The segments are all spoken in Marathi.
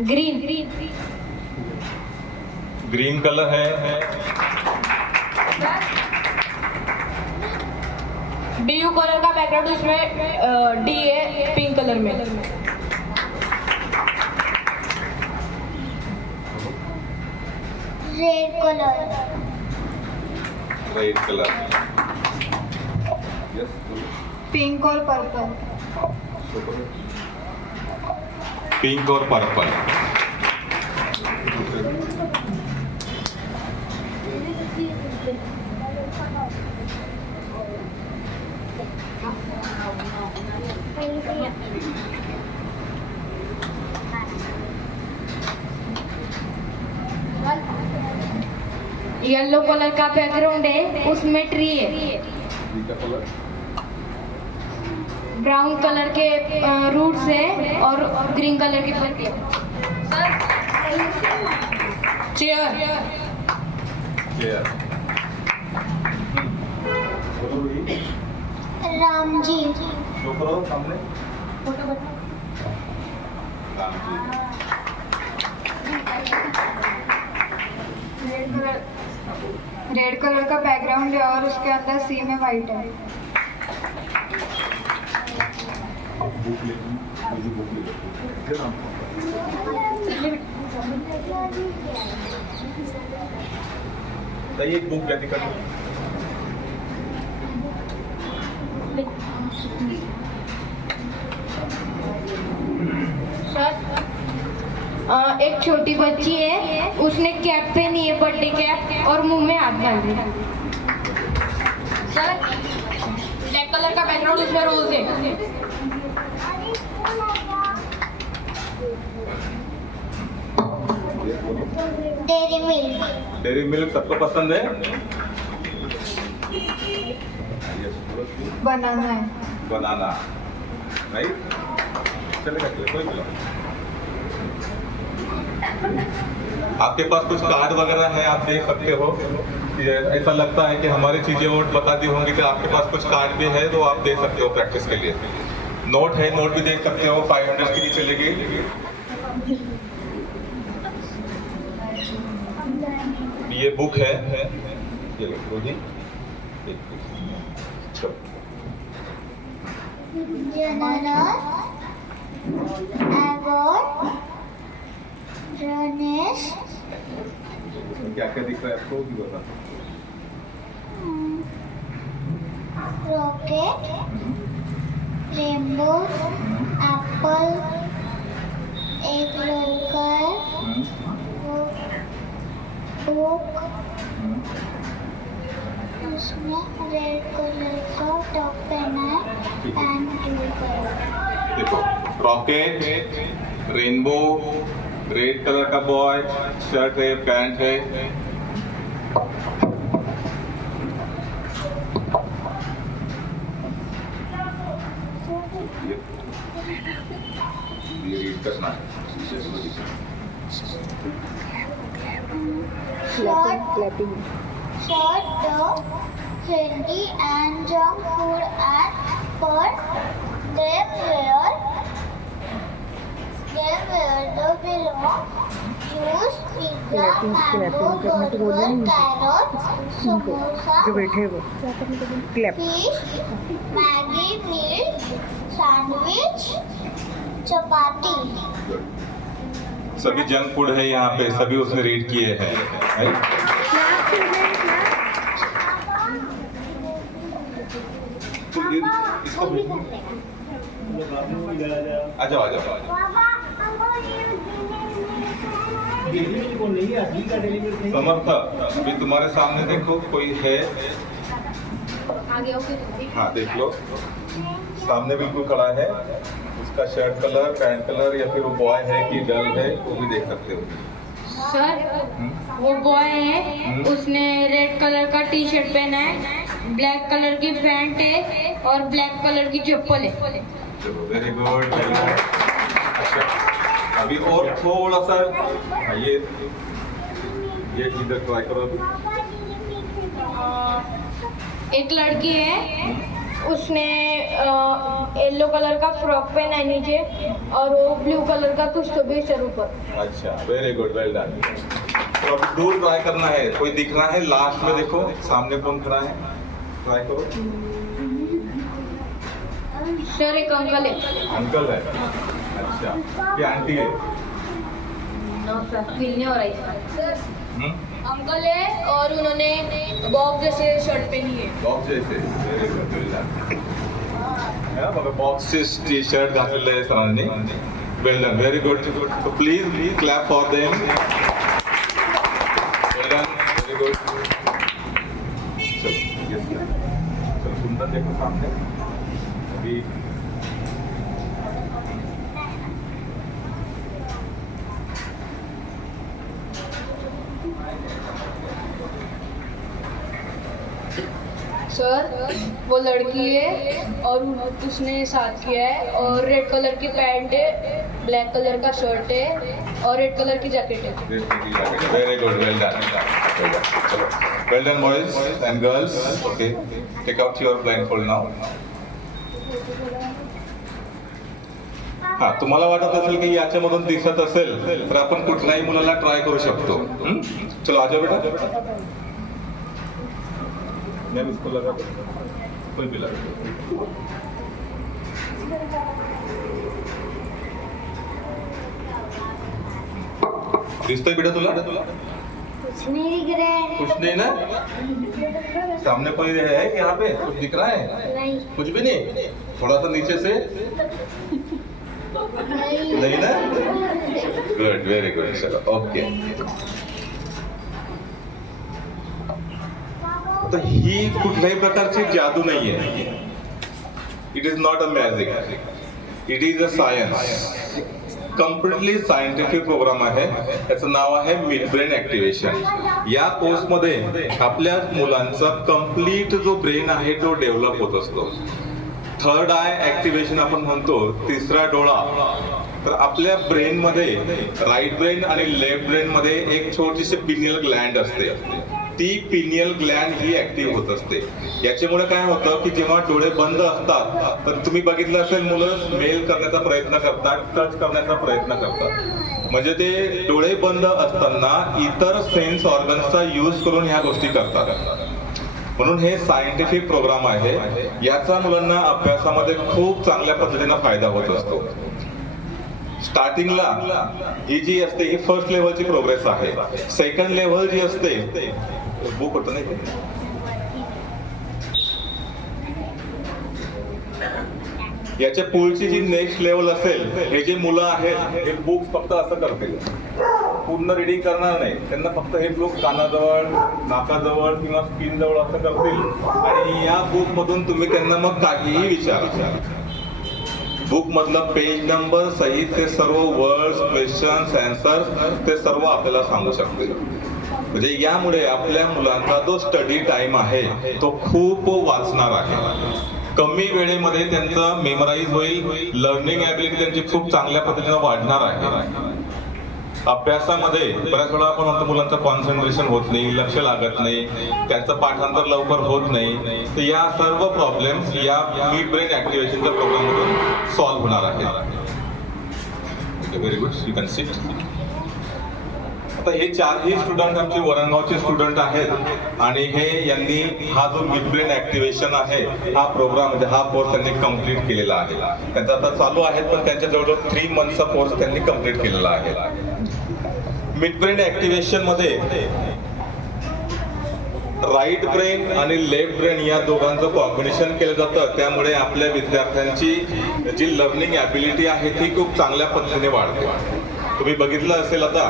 ग्रीन। ग्रीन कलर है। ब्लू कलर का बैकग्राउंड, इसमें डी है पिंक कलर में। Red colour. Red colour. Pink और पर्पल। पिंक और पर्पल। येलो कलर का बैकग्राउंड है, उसमें ट्री है। ब्राउन कलर के रूट्स है और ग्रीन कलर की पत्ती। चेयर। राम जी। सामने रेड कलर का बैकग्राउंड है और उसके अंदर सी में वाइट है। एक बुक क्या दिखा एक छोटी बच्ची है, उसने कैप पहनी है, बर्थडे कैप, और मुंह में हाथ डाले। सर ब्लैक कलर का बैकग्राउंड, उसमें रोज है। Dairy milk. डेयरी मिल्क सबको पसंद है। बनाना है। Banana right. चलेगा कोई बोला। आपके पास कुछ कार्ड वगैरह है, आप देख सकते हो। ऐसा लगता है कि हमारी चीजें और बता दी होंगी, तो आपके पास कुछ कार्ड भी है तो आप दे सकते हो प्रैक्टिस के लिए। नोट है, नोट भी देख सकते हो, 500 की भी चलेगी। ये बुक है, ये लो जी। जनरल अवार्ड रनेश। क्या क्या दिख रहा है आपको भी बता। रॉकेट, रेनबो, एप्पल, एक लड़का है, बुक, उसमें रेड कलर का टॉप पहना है एंड ब्लू कलर। देखो, रॉकेट, रेनबो, रेड कलर का बॉय, शर्ट है, पैंट है। ये रीड करना है। Short dog, healthy and junk food and but they wear the below juice, pizza, mango, burger, carrot, samosa, fish, Maggi meal, sandwich, chapati. सभी जंक फूड है यहाँ पे, सभी उसने रीड किए हैं, राइट? आ जाओ आ जाओ। समर्थ, अभी तुम्हारे सामने देखो कोई है। हाँ देख लो, सामने बिल्कुल खड़ा है। उसका शर्ट कलर, पैंट कलर, या फिर वो बॉय है कि गर्ल है, वो भी देख सकते हो। सर वो बॉय है, उसने रेड कलर का टी शर्ट पहना है, ब्लैक कलर की पैंट है और ब्लैक कलर की चप्पल है। Very good, very good. अच्छा, अभी और थोड़ा सा ये इधर ट्राई करो अभी। एक लड़की है, उसने येलो कलर का फ्रॉक पहना है नीचे और वो ब्लू कलर का कुछ तो भी सर ऊपर। अच्छा, वेरी गुड, वेल डन। तो अभी दूर ट्राई करना है, कोई दिख रहा है लास्ट में, देखो सामने कौन खड़ा है, ट्राई करो। सर एक अंकल है। अंकल है, अच्छा, ये आंटी है। नो सर, फील नहीं हो रहा है सर। हम्म? अंकल है और उन्होंने बॉब जैसे शर्ट पहनी है। बॉक्स जैसे, वेरी गुड, वेल डन। है ना, बघा बॉक्सेस टी शर्ट घातलेलं आहे सरांनी, well done, very good. So please clap for them, well done, very good. चलो सुंदर देखो सामने अभी। सर वो लड़की है और उसने साथ किया है और रेड कलर की पैंट है, ब्लैक कलर का शर्ट है और रेड कलर की जैकेट है। वेरी गुड, वेल डन, चलो well done boys and girls. Okay, take out your blindfold now. हा, तुम्हाला वाटत असेल की याच्यामधून दिसत असेल तर आपण कुठल्याही मुलाला ट्राय करू शकतो। चलो आ जाओ बेटा, मैं इसको लगा दूं, कोई भी लगा दो। दिसतोय बेटा तुला? कुछ नहीं दिख रहा है। कुछ नहीं ना? सामने कोई है यहाँ पे? कुछ दिख रहा है? नहीं। कुछ भी नहीं? थोड़ा सा नीचे से? नहीं ना? गुड, वेरी गुड, चलो ओके। तर ही कुठल्याही प्रकारची जादू नाही आहे। It is not a magic, it is a science, completely scientific programme आहे। याचं नाव आहे मिड ब्रेन ऍक्टिव्हेशन। या कोर्समध्ये आपल्या मुलांचा कम्प्लीट जो ब्रेन आहे तो डेव्हलप होत असतो। थर्ड आय ऍक्टिव्हेशन आपण म्हणतो, तिसरा डोळा। तर आपल्या ब्रेन मध्ये राईट ब्रेन आणि लेफ्ट ब्रेन मध्ये एक छोटीशी पिनियल ग्लँड असते, ती पिनियल ग्लँड ही ऍक्टिव्ह होत असते। याच्यामुळे काय होतं की जेव्हा डोळे बंद असतात तर तुम्ही बघितलं असेल मुलं स्मेल करण्याचा प्रयत्न करतात, टच करण्याचा प्रयत्न करतात, म्हणजे ते डोळे बंद असताना इतर सेन्स ऑर्गन्सचा यूज करून ह्या गोष्टी करतात। म्हणून हे सायंटिफिक प्रोग्राम आहे, याचा मुलांना अभ्यासामध्ये खूप चांगल्या पद्धतीने फायदा होत असतो। स्टार्टिंगला ही जी असते ही फर्स्ट लेवलची प्रोग्रेस आहे। सेकंड लेवल जी असते, बुक होतं नाही का, याच्या पुढची जी नेक्स्ट लेवल असेल, हे जे मुलं आहेत हे बुक फक्त असं करतील, पूर्ण रिडिंग करणार नाही, त्यांना फक्त हे बुक कानाजवळ, नाकाजवळ किंवा स्किन जवळ असं करतील आणि या बुक मधून तुम्ही त्यांना मग काहीही विचारा, बुक मधलं पेज नंबर सहित ते सर्व वर्ड्स, क्वेश्चन्स, आन्सर्स ते सर्व आपल्याला सांगू शकतील। म्हणजे यामुळे आपल्या मुलांचा जो स्टडी टाइम आहे तो खूप वाचणार आहे, कमी वेळेमध्ये त्यांचं मेमराईज होईल, लर्निंग ॲबिलिटी त्यांची खूप चांगल्या पद्धतीने वाढणार आहे। अभ्यासामध्ये बऱ्याच वेळा आपण म्हणतो मुलांचं कॉन्सन्ट्रेशन होत नाही, लक्ष लागत नाही, त्यांचं पाठांतर लवकर होत नाही, तर या सर्व प्रॉब्लेम्स या मिड ब्रेन ऍक्टिव्हेशनच्या प्रोग्राममधून सॉल्व्ह होणार आहेत। Very good, you can sit. आता हे चारही स्टुडंट आमचे वरणगावचे स्टुडंट आहेत आणि हे यांनी हा जो मिड ब्रेन ऍक्टिव्हेशन आहे हा प्रोग्राम म्हणजे हा कोर्स त्यांनी कम्प्लीट केलेला आहे। त्यांचा आता चालू आहे पण त्यांच्या जवळजवळ 3 मंथचा कोर्स त्यांनी कम्प्लीट केलेला आहे। मिड ब्रेन ऍक्टिव्हेशन मध्ये राईट ब्रेन आणि लेफ्ट ब्रेन या दोघांचं कॉम्बिनेशन केलं जातं, त्यामुळे आपल्या विद्यार्थ्यांची जी लर्निंग ॲबिलिटी आहे ती खूप चांगल्या पद्धतीने वाढते। तुम्ही बघितलं असेल आता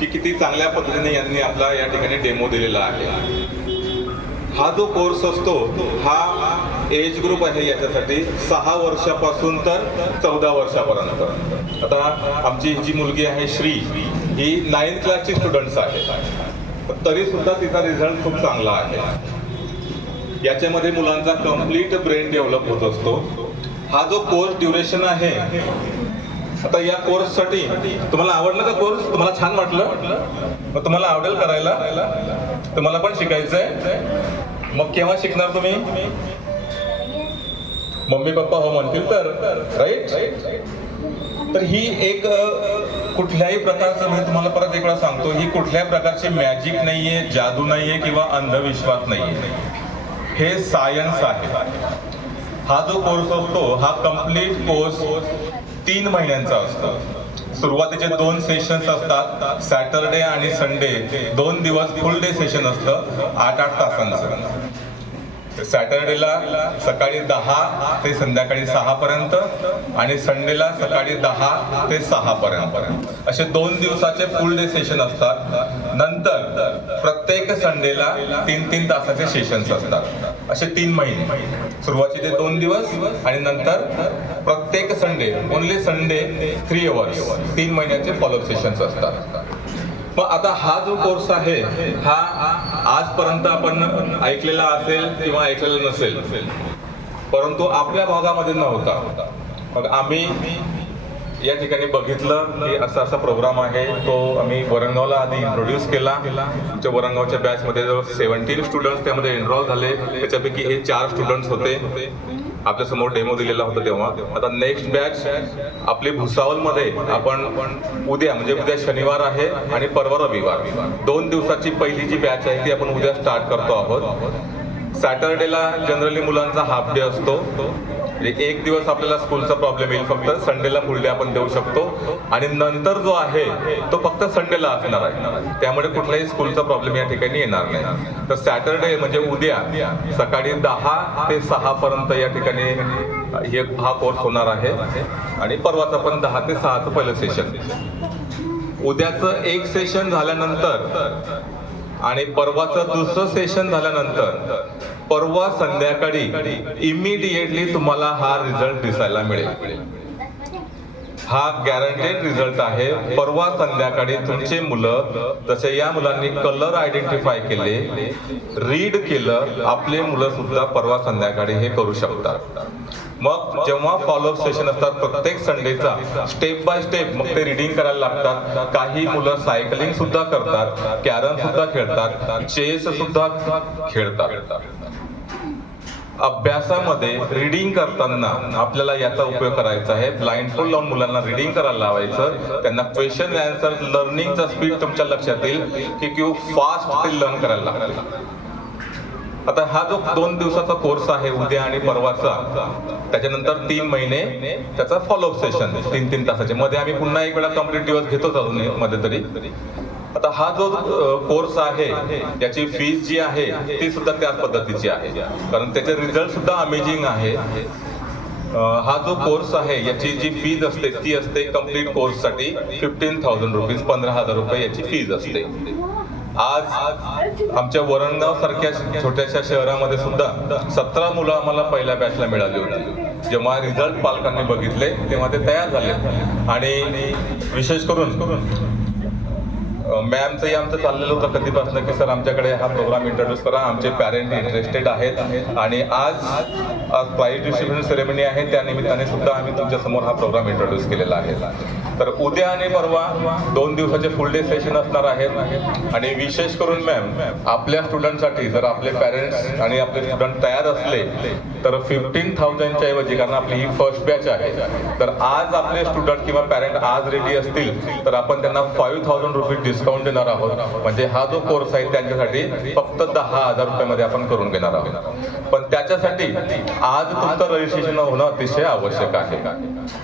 की किती चांगल्या पद्धतीने यांनी आपला या ठिकाणी डेमो दिलेला आहे। हा जो कोर्स असतो हा एज ग्रुप आहे याच्यासाठी 6 वर्षापासून तर 14 वर्षापर्यंत। आता आमची जी मुलगी आहे श्री ही 9th क्लासची स्टुडंट्स आहे, तरी सुद्धा तिचा रिझल्ट खूप चांगला आहे। याच्यामध्ये मुलांचा कम्प्लीट ब्रेन डेव्हलप होत असतो। हा जो कोर्स ड्युरेशन आहे, आता या कोर्ससाठी तुम्हाला आवडलं का कोर्स? तुम्हाला छान वाटलं? मग तुम्हाला आवडेल करायला? तुम्हाला पण शिकायचंय? मग केव्हा शिकणार तुम्ही? मम्मी पप्पा हो म्हणतील तर, राईट. तर ही एक कुठल्याही प्रकारचं, मी तुम्हाला परत एक वेळा सांगतो, ही कुठल्याही प्रकारची मॅजिक नाहीये, जादू नाहीये किंवा अंधविश्वास नाहीये. हे सायन्स आहे. हा जो कोर्स असतो हा कम्प्लीट कोर्स 3 महिन्यांचा असतो. सुरुवातीचे 2 सेशन्स असतात, सॅटरडे आणि संडे 2 दिवस फुल डे सेशन असतं 8-8 तासांचं. सॅटरडेला सकाळी 10 ते संध्याकाळी 6 पर्यंत आणि संडेला सकाळी 10 ते 6 पर्यंत असे 2 दिवसाचे फुल डे सेशन असतात. नंतर प्रत्येक संडेला 3-3 तासाचे सेशन्स असतात. असे 3 महिने, सुरुवातीचे 2 दिवस आणि नंतर प्रत्येक संडे, ओनली संडे 3 अवर्स, 3 महिन्याचे फॉलोअप सेशन्स असतात. मग आता हा जो कोर्स आहे हा आजपर्यंत आपण ऐकलेला असेल किंवा ऐकलेला नसेल, परंतु आपल्या भागामध्ये नव्हता. मग आम्ही या ठिकाणी बघितलं की असा प्रोग्राम आहे, तो आम्ही वरणगावला आधी इंट्रोड्यूस केला. आमच्या वरणगावच्या बॅचमध्ये जवळ 17 स्टुडंट्स त्यामध्ये एनरोल झाले. त्याच्यापैकी हे 4 स्टुडंट्स होते. आपल्या समोर डेमो दिलेला होता तेव्हा. आता नेक्स्ट बॅच आपली भुसावलमध्ये आपण उद्या, म्हणजे उद्या शनिवार आहे आणि परवा रविवार, 2 दिवसाची पहिली जी बॅच आहे ती आपण उद्या स्टार्ट करतो आहोत. सॅटरडेला जनरली मुलांचा हाफ डे असतो, म्हणजे 1 दिवस आपल्याला स्कूलचा प्रॉब्लेम येईल, फक्त संडेला फुल डे आपण देऊ शकतो. आणि नंतर जो आहे तो फक्त संडेला असणार आहे, त्यामुळे कुठलाही स्कूलचा प्रॉब्लेम या ठिकाणी येणार नाही. तर सॅटरडे म्हणजे उद्या सकाळी 10 ते 6 पर्यंत या ठिकाणी हा कोर्स होणार आहे. आणि परवाचा पण 10 ते 6चं पहिलं सेशन. उद्याचं 1 सेशन झाल्यानंतर आणि परवाचं दुसरं सेशन झाल्यानंतर परवा संध्याकाळी इमिडिएटली तुम्हाला हा रिझल्ट दिसायला मिळेल. हा गॅरंटेड रिझल्ट आहे. परवा संध्याकाळी तुमचे मुलं, जसे या मुलांनी कलर आयडेंटिफाय केले, रीड केलं, आपले मुलं सुद्धा परवा संध्याकाळी हे करू शकतात. मग जेव्हा फॉलोअप सेशन असतात प्रत्येक संडेचा, स्टेप बाय स्टेप मग ते रीडिंग करायला लागतात. काही मुलं सायकलिंग सुद्धा करतात, कॅरम सुद्धा खेळतात, चेस सुद्धा खेळतात. अभ्यासामध्ये रीडिंग करताना आपल्याला याचा उपयोग करायचा आहे. ब्लाइंडफोल्ड लावून मुलांना रीडिंग करायला लावायचं. त्यांना क्वेश्चन आन्सर लर्निंगचा स्पीड तुमच्या लक्षात येईल की किंवा फास्ट ते लर्न करायला लागतील. आता हा जो 2 दिवसाचा कोर्स आहे उद्या आणि परवाचा, त्याच्यानंतर 3 महिने त्याचा फॉलोअप सेशन 3-3 तासाचे. मध्ये आम्ही पुन्हा एक वेळा कम्प्लीट दिवस घेतोच अजून मध्ये तरी. आता हा जो कोर्स आहे त्याची फीस जी आहे ती सुद्धा त्याच पद्धतीची आहे, कारण त्याचे रिझल्ट सुद्धा अमेझिंग आहे. हा जो कोर्स आहे याची जी फीज असते ती असते कम्प्लीट कोर्ससाठी 15,000 रुपीज, 15,000 रुपये याची फीज असते. आज आमच्या वरणगाव सारख्या छोट्याशा शहरामध्ये सुद्धा 17 मुलं आम्हाला पहिल्या बॅचला मिळाली होती. जेव्हा रिझल्ट पालकांनी बघितले तेव्हा ते तयार झाले. आणि विशेष करून मॅमचंही आमचं चाललेलं होतं कधीपासून की सर आमच्याकडे हा प्रोग्राम इंट्रोड्यूस करा, आमचे पॅरेंट इंटरेस्टेड आहेत. आणि आज प्राइज डिस्ट्रीब्युशन सेरेमनी आहे, त्या निमित्ताने सुद्धा आम्ही तुमच्या समोर हा प्रोग्राम इंट्रोड्यूस केलेला आहे. तर उद्या आणि परवा 2 दिवसाचे फुल डे सेशन असणार आहेत. आणि विशेष करून मॅम आपल्या स्टुडंटसाठी जर आपले पॅरेंट्स आणि आपले स्टुडंट तयार असले तर 15,000च्या ऐवजी, कारण आपली ही फर्स्ट बॅच आहे, तर आज आपले स्टुडंट किंवा पॅरेंट आज रेडी असतील तर आपण त्यांना 5,000 रुपये डिस्काउंट देणार आहोत. म्हणजे हा जो कोर्स आहे त्यांच्यासाठी फक्त 10,000 रुपयामध्ये आपण करून घेणार आहोत. पण त्याच्यासाठी आज तुमचं रजिस्ट्रेशन होणं अतिशय आवश्यक आहे.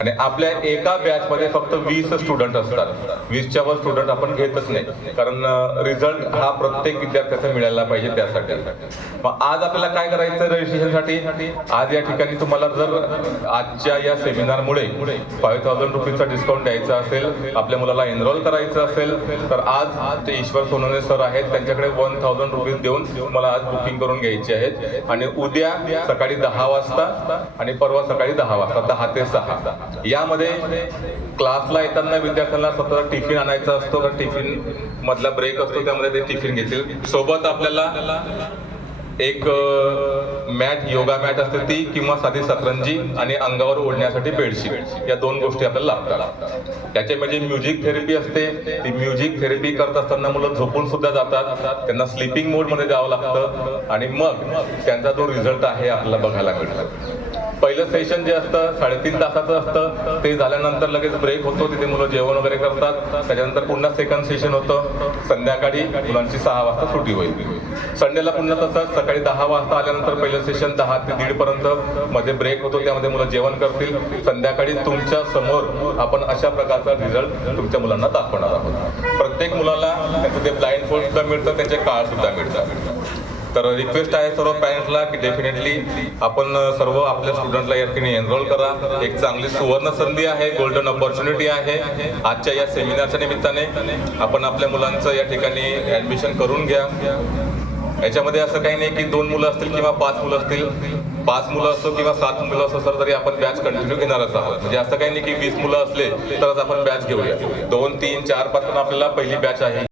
आणि आपल्या एका बॅचमध्ये फक्त 20 स्टुडंट असतात. 20च्या वर स्टुडंट आपण घेतच नाही, कारण रिझल्ट हा प्रत्येक विद्यार्थ्याचा मिळायला पाहिजे त्यासाठी. मग आज आपल्याला काय करायचं रजिस्ट्रेशनसाठी? आज या ठिकाणी तुम्हाला जर आजच्या या सेमिनारमुळे 5,000 रुपीजचा डिस्काउंट द्यायचा असेल, आपल्या मुलाला एनरोल करायचं असेल, तर आज ते ईश्वर सोनवणे सर आहेत, त्यांच्याकडे 1,000 रुपीज देऊन मला आज बुकिंग करून घ्यायची आहेत. आणि उद्या सकाळी 10 वाजता आणि परवा सकाळी 10 वाजता, 10 ते 6 यामध्ये क्लासला येताना विद्यार्थ्यांना स्वतः टिफिन आणायचा असतो, तर टिफिन मधला ब्रेक असतो त्यामध्ये ते टिफिन घेतील. सोबत आपल्याला एक मॅट, योगा मॅट असते ती, किंवा साधी सतरंजी आणि अंगावर ओढण्यासाठी बेडशीट, या 2 गोष्टी आपल्याला लागतात. त्याचे म्हणजे म्युझिक थेरपी असते. ती म्युझिक थेरपी करत असताना मुलं झोपून सुद्धा जातात, त्यांना स्लीपिंग मोड मध्ये जावं लागतं आणि मग त्यांचा जो रिझल्ट आहे आपल्याला बघायला मिळतो. पहिलं सेशन जे असतं 3.5 तासाचं असतं, ते झाल्यानंतर लगेच ब्रेक होतो, तिथे मुलं जेवण वगैरे करतात. त्याच्यानंतर पुन्हा सेकंड सेशन होतं, संध्याकाळी मुलांची 6 वाजता सुट्टी होईल. संडेला पुन्हा तसंच सकाळी 10 वाजता आल्यानंतर पहिलं सेशन 10 ते 1:30 पर्यंत मध्ये ब्रेक होतो, त्यामध्ये मुलं जेवण करतील. संध्याकाळी तुमच्या समोर आपण अशा प्रकारचा रिझल्ट तुमच्या मुलांना दाखवणार आहोत. प्रत्येक मुलाला त्यांचं ते ब्लाइंड फोल्ड सुद्धा मिळतं, त्यांचे कार्ड सुद्धा मिळतात. तर रिक्वेस्ट आहे सर्व पॅरेंट्सला की डेफिनेटली आपण सर्व आपल्या स्टुडंटला या ठिकाणी एनरोल करा. एक चांगली सुवर्ण संधी आहे, गोल्डन ऑपॉर्च्युनिटी आहे. आजच्या या सेमिनारच्या निमित्ताने आपण आपल्या मुलांचं या ठिकाणी ऍडमिशन करून घ्या. याच्यामध्ये असं काही नाही की 2 मुलं असतील किंवा 5 मुलं असतील, 5 मुलं असो किंवा 7 मुलं असो सर, तरी आपण बॅच कंटिन्यू घेणारच आहोत. म्हणजे असं काही नाही की 20 मुलं असले तरच आपण बॅच घेऊया. 2, 3, 4, 5 पण आपल्याला पहिली बॅच आहे.